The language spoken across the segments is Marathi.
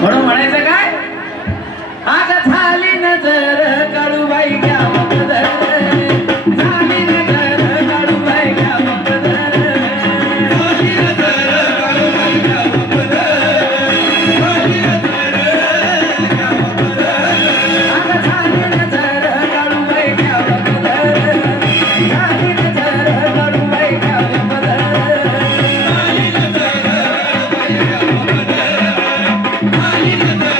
म्हणून म्हणायचं काय आता झाली नजर काळूबाई घ्या पदर झाली नजर काळूबाई घ्या पदर झाली नजर काळूबाई घ्या पदर झाली नजर घ्या पदर आता झाली नजर काळूबाई घ्या पदर झाली नजर काळूबाई घ्या पदर झाली नजर काळूबाई घ्या पदर झाली नजर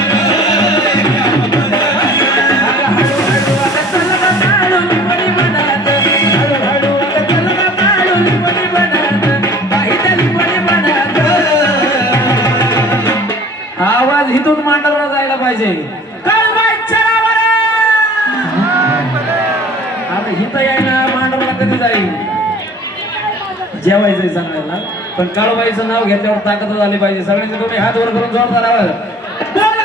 आवाज इथून मांडवला जायला पाहिजे आता हिथं यायला मांडवला कधी जाईल जेवायचंय सांगायला पण काळूबाईचं नाव घेतल्यावर ताकद झाली पाहिजे सगळ्यांचे तुम्ही हात वर करून जोरदार आवाज